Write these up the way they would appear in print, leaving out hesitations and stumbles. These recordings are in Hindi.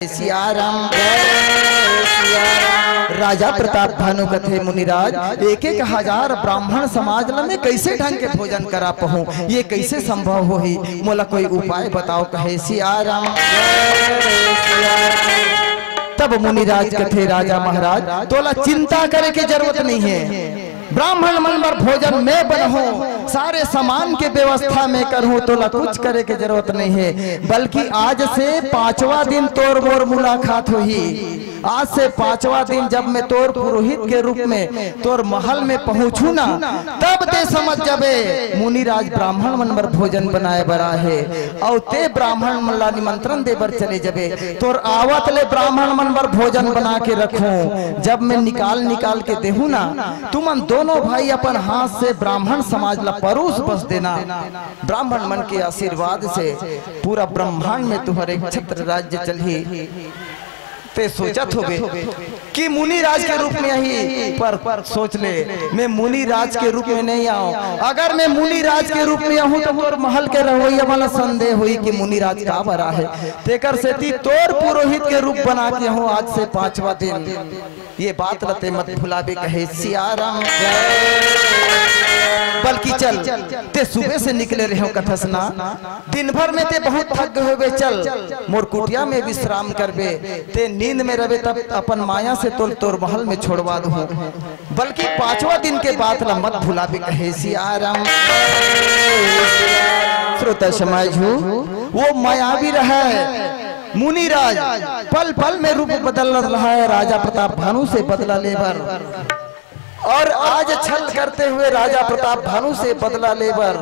सिया राम राजा प्रताप भानु कथे मुनिराज एक एक हजार ब्राह्मण समाज में कैसे ढंग के भोजन करा पहू, ये कैसे संभव हो ही, मोला कोई उपाय बताओ। कहे सिया राम। तब मुनिराज कथे राजा महाराज तोला चिंता करे की जरूरत नहीं है, ब्राह्मण मन पर भोजन में बनहूं, सारे सामान के व्यवस्था में करूं, तोला कुछ करे की जरूरत नहीं है। बल्कि आज से 5वां दिन तोर मोर मुलाकात हुई। आज से 5वां दिन जब मैं तोर पुरोहित के रूप में तोर महल में पहुंचू ना, तब ते समझ जाबे मुनिराज ब्राह्मण मन पर भोजन बनाए बरा है, और ते ब्राह्मण मन ला निमंत्रण दे बर चले जाबे। तोर आवत ले ब्राह्मण मन पर भोजन बना के रखूं, जब मैं निकाल के देहूं ना, तुमन दोनों भाई अपन हाथ से ब्राह्मण समाज ला परोस बस देना। ब्राह्मण मन के आशीर्वाद से पूरा ब्रह्मांड में तुम्हारे छत्र राज्य चली। ते सोचत होगे कि मुनि राज के रूप में ही, पर सोच ले मैं मुनि राज के रूप में नहीं आऊं। अगर मैं मुनि राज के रूप में आऊं तो तोर महल के रवैया वाला संदेह हुई कि मुनि राज का बरा है। तेकर से ती तोर पुरोहित के रूप बना के हूं आज से 5वां दिन। ये बात लते मत भुलाबे। कहे सिया राम। बल्कि चल ते सुबह से निकले रहे हो कथसना, दिन भर में ते बहुत थक गए, चल मोर कुटिया में विश्राम करबे। ते नींद में रहे तब अपन माया से तोर महल में छोड़वा दूं। बल्कि 5वां दिन के बाद ला मत भुलाबे। कहे सिया राम। श्रोता समाज हो, वो मायावी रहा है मुनिराज, पल पल में रूप बदल रहा है राजा प्रताप भानु से बदला लेबर। और आज छल करते हुए राजा प्रताप भानु से बदला लेबर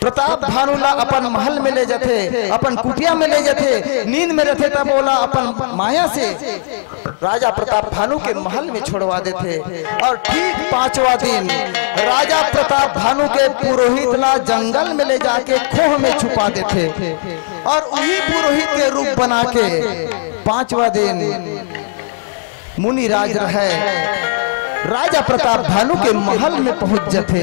प्रताप भानु ला अपन महल में ले जाते, अपन कुटिया में ले जाते, नींद में रहते तब बोला अपन माया से राजा प्रताप भानु के महल में छोड़वा देते। और ठीक 5वां दिन राजा प्रताप भानु के पुरोहित ला जंगल में ले जाके खोह में छुपा देते, और वही पुरोहित के रूप बना के 5वां दिन मुनिराज रहे राजा प्रताप भानु के महल में पहुंच जाते।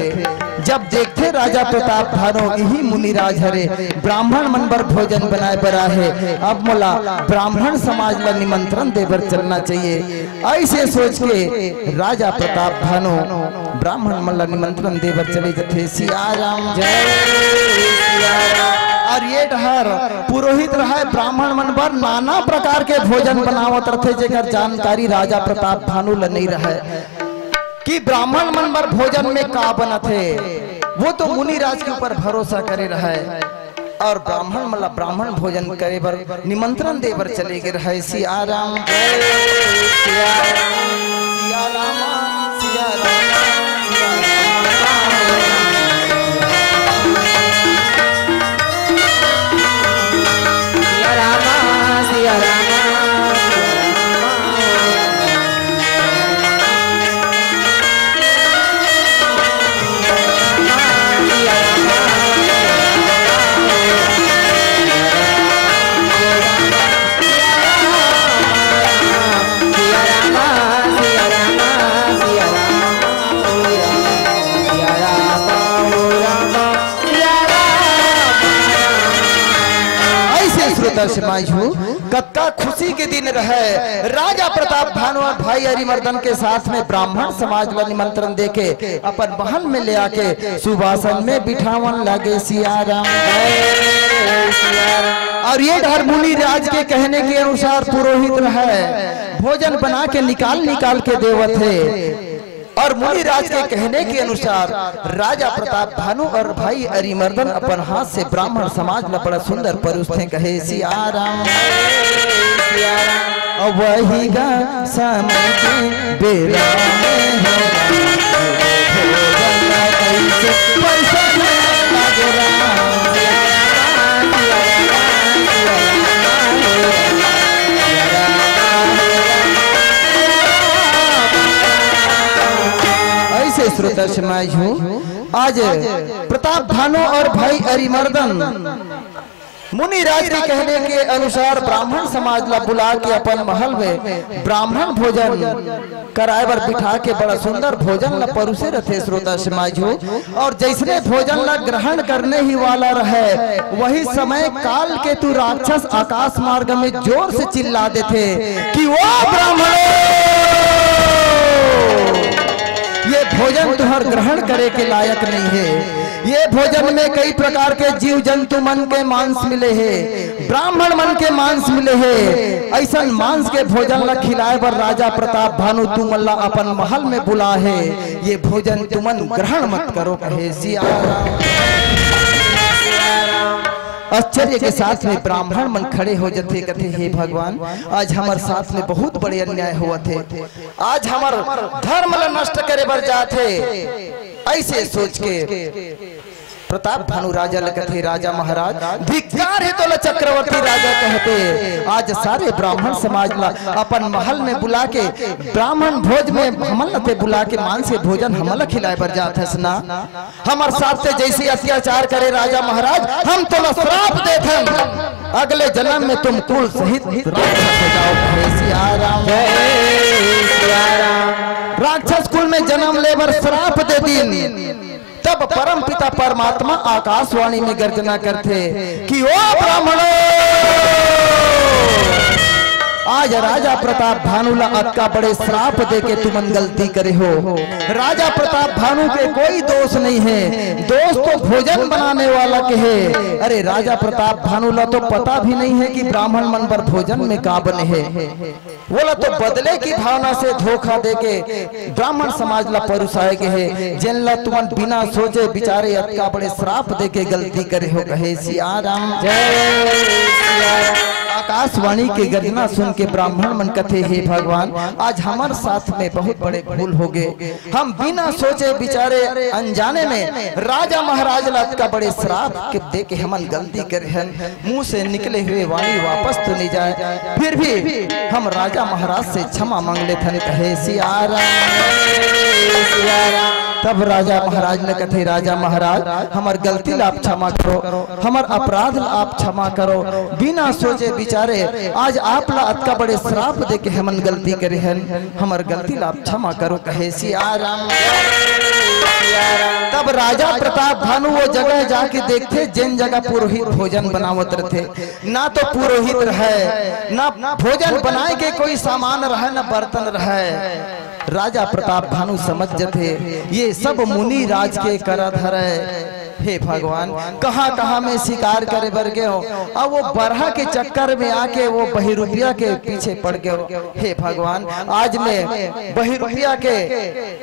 जब देखते राजा प्रताप भानु यही मुनिराज हरे, ब्राह्मण मन पर भोजन बनाए बरा है, अब मोला ब्राह्मण समाज ला निमंत्रण देवर चलना चाहिए। ऐसे सोच के राजा प्रताप भानु ब्राह्मण मन ला निमंत्रण देवर चले जाते। सिया राम। जय सिया राम। और ये डहर पुरोहित रहा ब्राह्मण मन पर नाना प्रकार के भोजन बनावत रथे, जेकर जानकारी राजा प्रताप भानु ला नहीं रहे कि ब्राह्मण मन पर भोजन में का बनत है। वो तो मुनिराज के ऊपर भरोसा करे रहे, और ब्राह्मण मतलब ब्राह्मण भोजन करे बर निमंत्रण दे बर चले गए रहे। सिया राम। सिया राम। सिया राम। सिया राम। कत्ता खुशी के दिन रहे, राजा प्रताप भानु और भाई हरिमर्दन के साथ में ब्राह्मण समाज ला निमंत्रण देके अपन महल में ले आके सुभासन में बिठावन लगे। सिया राम। और ये ढर मुनिराज के कहने के अनुसार पुरोहित रहे भोजन बना के निकाल के देवत है, और मुनिराज के कहने के अनुसार राजा प्रताप भानु और भाई हरिमर्दन अपन हाथ से ब्राह्मण समाज ला बड़ा सुंदर परोसते। कहे सिया राम। और वही गा समय के बेरा में हो श्रोता समाज हूँ। आज प्रताप भानु और भाई हरिमर्दन मुनिराज के कहने के अनुसार ब्राह्मण समाज ला बुला के अपन महल में ब्राह्मण भोजन कराए बर बिठा के बड़ा सुंदर भोजन ला परोसे रथे श्रोता समाज हो। और जैसे भोजन ला ग्रहण करने ही वाला रहे वही समय काल के तू राक्षस आकाश मार्ग में जोर से चिल्ला देते कि वो ब्राह्मण ये भोजन तुम्हार ग्रहण करे के लायक नहीं है। ये भोजन में कई प्रकार के जीव जंतु मन के मांस मिले हैं, ब्राह्मण मन के मांस मिले हैं। ऐसा मांस के भोजन ला खिलाए बर राजा प्रताप भानु तुमल्ला अपन महल में बुला है। ये भोजन तुमन ग्रहण मत करो कहे सिया राम। आश्चर्य के साथ में ब्राह्मण मन खड़े हो जाते कहते हे भगवान आज हमारे साथ में बहुत बड़े अन्याय हुआ थे, आज हमार धर्म ला नष्ट करे बर जाते। ऐसे सोच के प्रताप भानु राजा कहते राजा महाराज धिक्कार है तो चक्रवर्ती राजा कहते आज सारे ब्राह्मण समाज ला अपन महल में बुला के ब्राह्मण भोज में हमल ते बुला के मांस के भोजन हमला खिलाए पर जात है ना। हमारे साथ से जैसे अत्याचार करे राजा महाराज हम तो श्राप देते हैं अगले जन्म में तुम कुल सहित राक्षस कुल में जन्म लेबर श्राप दे दिन। तब परम पिता परमात्मा आकाशवाणी में गर्जना करते कि ओ ब्राह्मणों आज राजा प्रताप भानु ला अटका बड़े श्राप दे के तुमन गलती करे हो। राजा प्रताप भानु के कोई दोष नहीं है, दोष तो भोजन बनाने वाला के है। अरे राजा प्रताप भानु ला तो पता भी नहीं है कि ब्राह्मण मन पर भोजन में का बने है। बोला तो बदले की भावना से धोखा दे के ब्राह्मण समाज ला परुसाए के है। जिन ला तुमन बिना सोचे बिचारे अटका बड़े श्राप दे के गलती करे हो कहे सिया राम। आकाशवाणी के गर्जना सुन के ब्राह्मण मन कथे हे भगवान आज हमारे साथ में बहुत बड़े भूल हो गए। हम बिना सोचे बिचारे अनजाने में राजा महाराज लात का बड़े श्राप के दे के हमन गलती करे हैं। मुंह से निकले हुए वाणी वापस तो नहीं जाए, फिर भी हम राजा महाराज से क्षमा मांग लेते कहे सिया राम। तब राजा महाराज ने कथे राजा महाराज हमार गलती ला आप क्षमा करो, हमार अपराध ला आप क्षमा करो। बिना सोचे बिचारे आज आप ला अतका बड़े श्राप दे के हमन गलती करे हैं, हमार गलती ला आप क्षमा करो कहे सिया राम। तब राजा प्रताप भानु वो जगह जाके देखते जिन जगह पुरोहित भोजन बनावत रहते, ना तो पुरोहित रहे ना भोजन बनाए के कोई सामान रहे ना बर्तन रहे। राजा प्रताप भानु समझ जाते ये सब मुनि राज के करधर है। हे भगवान कहाँ कहाँ में शिकार करे बर गए हो, अब वो बरहा के चक्कर में आके वो बहिरुपिया के पीछे पड़ गए हो। हे भगवान आज में बहिरुपिया के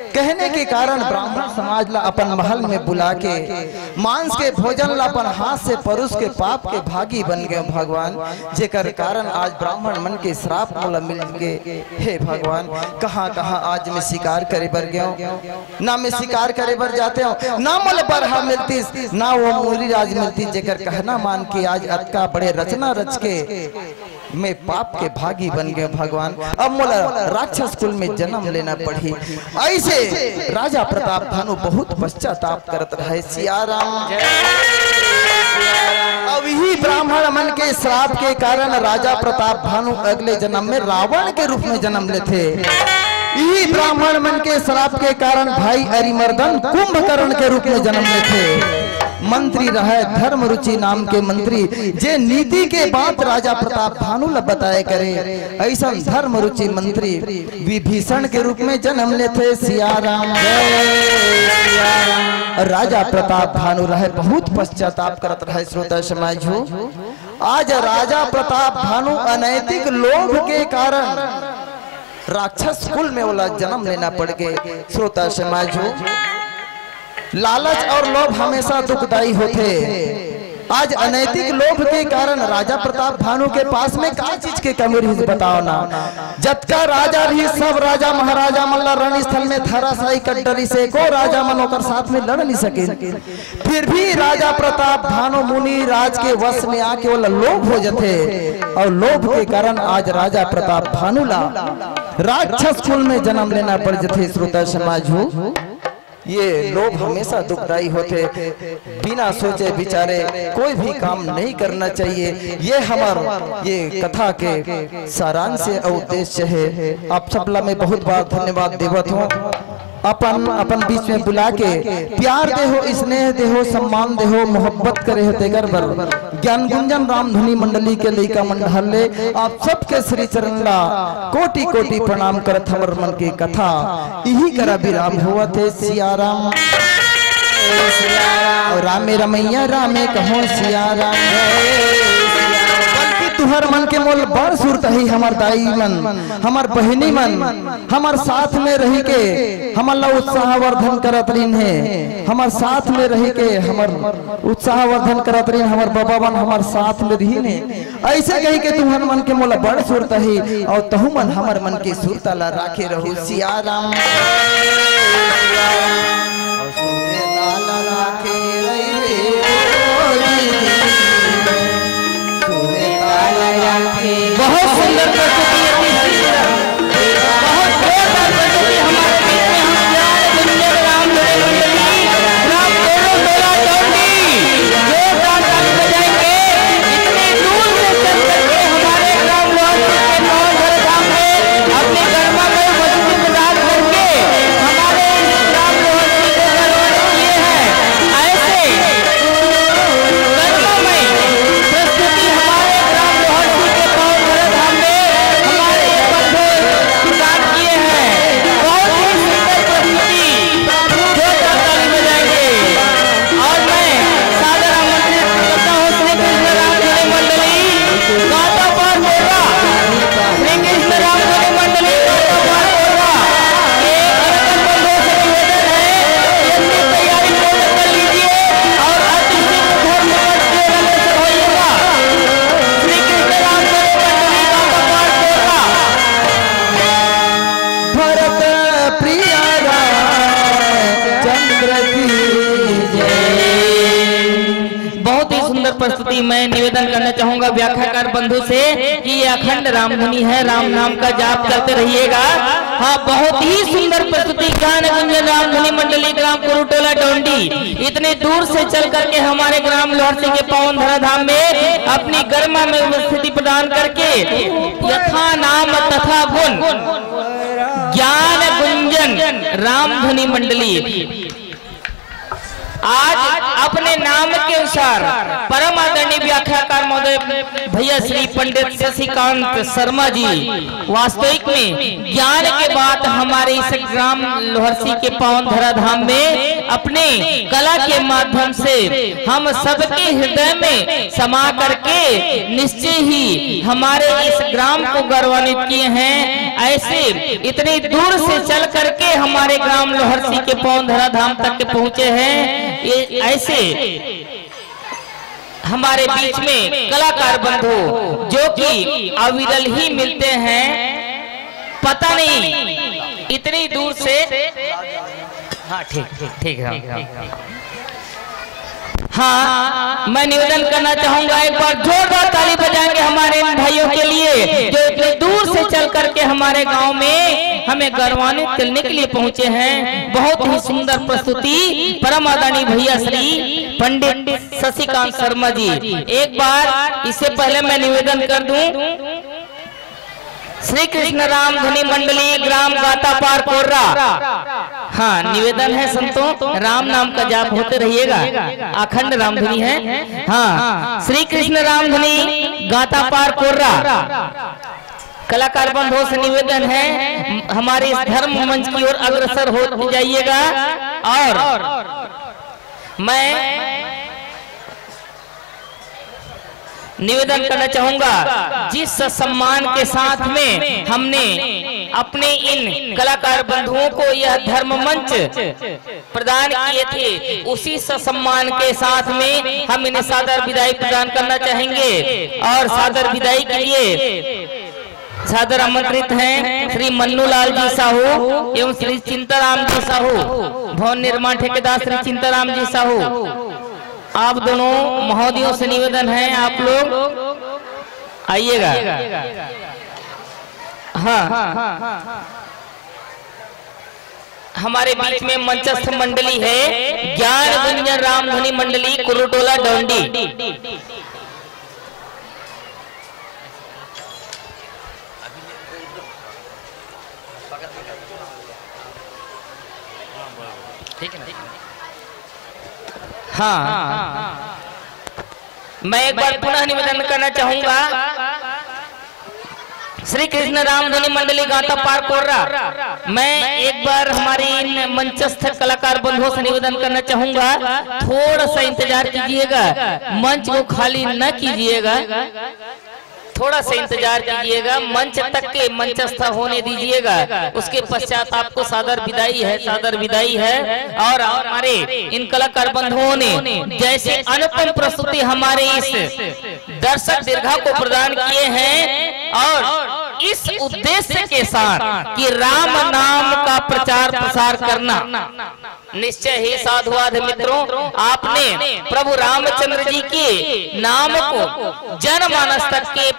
कहने के कारण ब्राह्मण समाज ला अपन महल में बुला के मांस के भोजन ला अपन हाथ से परुस के पाप के भागी बन गए भगवान, जेकर कारण आज ब्राह्मण मन के श्राप मोला मिल गए। हे भगवान कहाँ कहाँ आज में शिकार करे बर गए, ना मैं शिकार करे बर जाते हो ना मोला बरहा मिलती ना वो मुनि राज मिलती, जेकर कहना मान के आज अतका बड़े रचना रच के मैं पाप के भागी बन गए भगवान। अब मोला राक्षस कुल में जन्म लेना पड़ी। ऐसे राजा प्रताप भानु बहुत पश्चाताप करत रहे सिया राम। अब ही ब्राह्मण मन के श्राप के कारण राजा प्रताप भानु अगले जन्म में रावण के रूप में जन्म लेते। यही ब्राह्मण मन के श्राप के कारण भाई अरिमर्दन कुंभकर्ण के रूप में जन्म लेते। मंत्री रहे धर्म रुचि नाम के मंत्री जे नीति के बात राजा प्रताप भानु ला बताए करे, ऐसा धर्म रुचि मंत्री विभीषण के रूप में जन्म लेते सिया राम। राजा प्रताप भानु रहे बहुत पश्चाताप करत रहे श्रोता समाज हो। आज राजा प्रताप भानु अनैतिक लोभ के कारण राक्षस कुल में वाला जन्म लेना पड़ गए श्रोता समाज हो। लालच और लोभ हमेशा दुखदाई होते। आज अनैतिक लोभ के कारण राजा प्रताप भानु के पास में का चीज के कमी रही बताओ ना। जतका राजा रही सब राजा महाराजा मल्ला रणस्थल में धराशायी कटरी से को राजा मन होकर साथ में लड़ नहीं सके, फिर भी राजा प्रताप भानु मुनि राज के वश में आके वो लोभ हो जाते। और लोभ के कारण आज राजा प्रताप भानु ला राक्षस कुल में जन्म लेना पड़ जाते श्रोता समाज हो। ये लोग हमेशा दुखदाई होते, बिना सोचे विचारे कोई भी काम नहीं करना चाहिए। ये हमार ये कथा के सारांश और उद्देश्य है। आप सबला में बहुत बार धन्यवाद देवत हूँ। अपन बीच में बुला के प्यार देहो, स्नेह देहो, सम्मान देहो, मोहब्बत करे हो तेगर बर ज्ञान गुंजन राम धुनी मंडली के लइका मंडले आप सबके श्री चरणला कोटि कोटि प्रणाम करत हमर मन की कथा यही करा विराम हुआ थे। सियाराम और रामे रमैया रामे कहो सियाराम। तुहर मन के मोल बड़ सुरत ही हमार दाई मन, हमार बहिनी मन, हमार साथ में रही के हमारा उत्साह वर्धन करत रही है, हमार साथ में रही के हमार उत्साह वर्धन करत रही, हमार बाबा मन हमार साथ में रही ने। ऐसे कही के तुहर मन के मोल बड़ सुरत ही और तहु मन हमार मन के सुरता ला राखे रहू। सियाराम बहुत सुंदर प्रस्तुति बहुत जोरदार प्रस्तुति हमारे बीच में हम ज्ञान गुंजन राम धुनी मंडली राम बोलो मेरा डोंडी जोरदार ताली बजाएंगे। इतने दूर से चल करके हमारे ग्राम लोहरसी के नौधर धाम में अपनी गर्मा में वस्तु प्रदान करके हमारे ग्राम लोहरसी को गौरवान्वित किए हैं। ऐसे गर्मा में प्रस्तुति हमारे ग्राम लोहरसी के प्रस्तुति मैं निवेदन करना चाहूंगा व्याख्याकार बंधु से कि ये अखंड रामधुनी है, राम नाम का जाप करते रहिएगा। हाँ, बहुत ही सुंदर प्रस्तुति ज्ञान गुंजन रामधुनी मंडली ग्राम कुरुटोला डोंडी इतने दूर से चल करके हमारे ग्राम लोहरसी के पावन धरा धाम में अपनी गरिमा में उपस्थिति प्रदान करके यथा नाम तथा गुण ज्ञान गुंजन रामधुनी मंडली आज अपने नाम के अनुसार परम आदरणीय व्याख्याकार महोदय भैया श्री पंडित शशिकांत शर्मा जी वास्तविक में ज्ञान के बाद हमारे इस ग्राम लोहरसी के पावन धरा धाम में अपने कला के माध्यम से हम सबके हृदय में समा करके निश्चय ही हमारे इस ग्राम को गौरवान्वित किए हैं। ऐसे इतनी दूर से चल करके हमारे ग्राम लोहरसी के पावन धरा धाम तक के पहुंचे हैं। ऐसे हमारे बीच में कलाकार बंधु जो कि अविरल ही मिलते हैं, पता नहीं इतनी दूर से। हाँ ठीक है। हाँ, मैं निवेदन करना चाहूंगा एक बार जोरदार ताली बजाएंगे हमारे इन भाइयों के लिए जो इतने दूर से चल करके हमारे गांव में हमें गौरवान्वित करने के लिए पहुंचे हैं। बहुत ही सुंदर प्रस्तुति परम आदरणीय भैया श्री पंडित शशिकांत शर्मा जी। एक बार इससे पहले मैं निवेदन कर दूं, श्री कृष्ण राम धुनी मंडली ग्राम गातापार कोर्रा। हाँ, निवेदन है संतों, राम नाम का जाप होते रहिएगा, अखंड राम धुनी है। हाँ, श्री कृष्ण राम धुनी गातापार कोर्रा कलाकार बंधुओं से निवेदन है हमारे इस धर्म मंच की ओर अग्रसर हो जाइएगा। और मैं निवेदन करना चाहूंगा जिस सम्मान के साथ में हमने अपने इन कलाकार बंधुओं को यह धर्म मंच प्रदान किए थे, उसी सम्मान के साथ में हम इन्हें सादर विदाई प्रदान करना चाहेंगे। और सादर विदाई के लिए सादर आमंत्रित हैं श्री मन्नूलाल जी साहू एवं श्री चिंताराम जी साहू, भवन निर्माण ठेकेदार श्री चिंताराम जी साहू। आप दोनों महोदयों से निवेदन है आप लोग आइएगा। हाँ हमारे बीच में मंचस्थ मंडली है ज्ञान गुंजन राम धनी मंडली कुरुटोला डोंडी। हाँ, मैं एक बार पुनः निवेदन करना चाहूंगा, श्री कृष्ण राम धनी मंडली गाता पार कोर्रा, मैं एक बार हमारी मंचस्थ कलाकार बंधुओं से निवेदन करना चाहूंगा, थोड़ा सा इंतजार कीजिएगा, मंच को खाली न कीजिएगा, थोड़ा सा इंतजार कीजिएगा, मंच तक के मंचस्थ होने दीजिएगा। उसके पश्चात आपको सादर विदाई है। और हमारे इन कलाकार बंधुओं ने जैसे अनुपम प्रस्तुति हमारे इस दर्शक दीर्घा को प्रदान किए हैं, और इस उद्देश्य के साथ कि राम नाम का प्रचार प्रसार करना, निश्चय ही साधुवाद मित्रों, आपने प्रभु रामचंद्र जी के नाम को जनमानस तक के